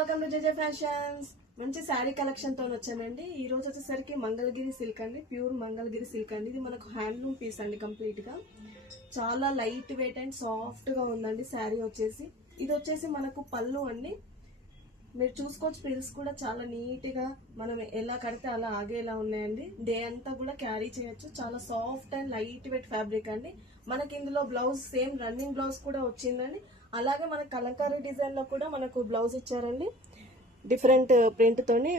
Welcome to JJ fashions. మంచి sari collection తో వచ్చామండి. ఈ రోజు వచ్చేసరికి మంగళగిరి సిల్క్ అండి, ప్యూర్ మంగళగిరి సిల్క్ అండి. ఇది మనకు హ్యాండ్లూమ్ పీస్ అండి. కంప్లీట్ గా చాలా లైట్ వెయిట్ అండ్ సాఫ్ట్ గా ఉందండి శారీ వచ్చేసి. ఇది వచ్చేసి మనకు పళ్ళు అండి. మీరు చూసుకోవచ్చు, ప్రిల్స్ కూడా చాలా నీట్ గా మనం ఎలా కడితే అలా ఆగేలా ఉన్నాయండి. డే అంతా కూడా క్యారీ చేయొచ్చు. చాలా soft and light weight fabric అండి. మనకి ఇందులో బ్లౌజ్ సేమ్ రన్నింగ్ బ్లౌజ్ కూడా వచ్చిందండి. అలాగే మనకు కలంకారీ డిజైన్ లో కూడా మనకు బ్లౌజ్ ఇచ్చారండి. డిఫరెంట్ ప్రింట్ తోని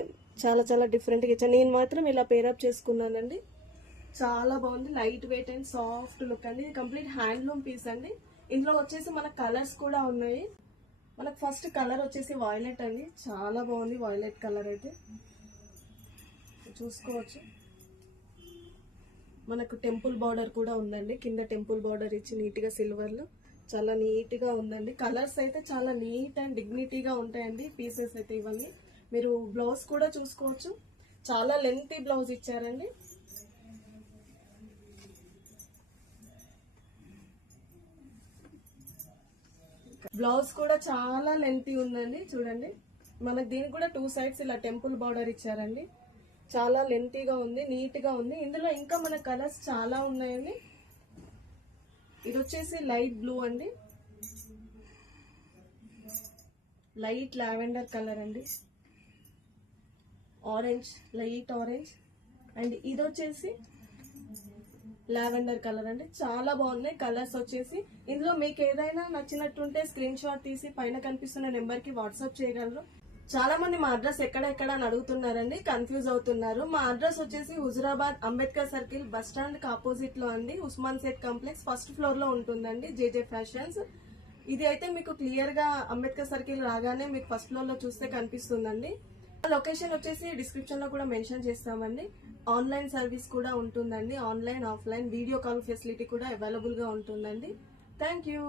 చాలా చాలా డిఫరెంట్ గా ఇచ్చాను. నేను మాత్రం ఇలా పేరప్ చేసుకున్నానండి. చాలా బాగుంది. Light weight and soft look అండి. ఇది కంప్లీట్ హ్యాండ్లూమ్ పీస్ అండి. ఇందులో వచ్చేసి మన కలర్స్ కూడా ఉన్నాయి. మనకు ఫస్ట్ కలర్ వచ్చేసి వాయిలెట్ అండి. చాలా బాగుంది వాయిలెట్ కలర్ అయితే చూసుకోవచ్చు. మనకు టెంపుల్ బార్డర్ కూడా ఉందండి. కింద టెంపుల్ బార్డర్ ఇచ్చి నీట్ గా సిల్వర్ లో చాలా నీట్ గా ఉందండి. కలర్స్ అయితే చాలా నీట్ అండ్ డిగ్నిటీగా ఉంటాయండి. పీసెస్ అయితే ఇవన్నీ మీరు బ్లౌజ్ కూడా చూసుకోవచ్చు. చాలా లెంతీ బ్లౌజ్ ఇచ్చారండి. బ్లౌజ్ కూడా చాలా లెంతీ ఉందండి. చూడండి, మనకు దీనికి కూడా 2 సైడ్స్ ఇలా టెంపుల్ బార్డర్ ఇచ్చారండి. చాలా లెంతీగా ఉంది, నీట్ గా ఉంది. ఇందులో ఇంకా మన కలర్స్ చాలా ఉన్నాయండి. ఇది వచ్చేసి లైట్ బ్లూ అండి, లైట్ లావెండర్ కలర్ అండి, ఆరెంజ్, లైట్ ఆరెంజ్, అండ్ ఇది వచ్చేసి లావెండర్ కలర్ అండి. చాలా బాగున్నాయి కలర్స్ వచ్చేసి. ఇందులో మీకు ఏదైనా నచ్చినట్టుంటే స్క్రీన్ షాట్ తీసి పైన కనిపిస్తున్న నెంబర్ కి వాట్సాప్ చేయగలరు. చాలా మంది మా అడ్రస్ ఎక్కడ అని అడుగుతున్నారండి, కన్ఫ్యూజ్ అవుతున్నారు. మా అడ్రస్ వచ్చేసి Huzurabad Ambedkar circle bus stand కి ఆపోజిట్ లో అండి, ఉస్మాన్ సేట్ కాంప్లెక్స్ ఫస్ట్ ఫ్లోర్ లో ఉంటుందండి జేజే ఫ్యాషన్స్. ఇది అయితే మీకు క్లియర్ గా అంబేద్కర్ సర్కిల్ రాగానే మీకు ఫస్ట్ ఫ్లోర్ లో చూస్తే కనిపిస్తుందండి. లొకేషన్ వచ్చేసి డిస్క్రిప్షన్ లో కూడా మెన్షన్ చేస్తామండి. ఆన్లైన్ సర్వీస్ కూడా ఉంటుందండి. Online offline video call facility కూడా అవైలబుల్ గా ఉంటుందండి. Thank you.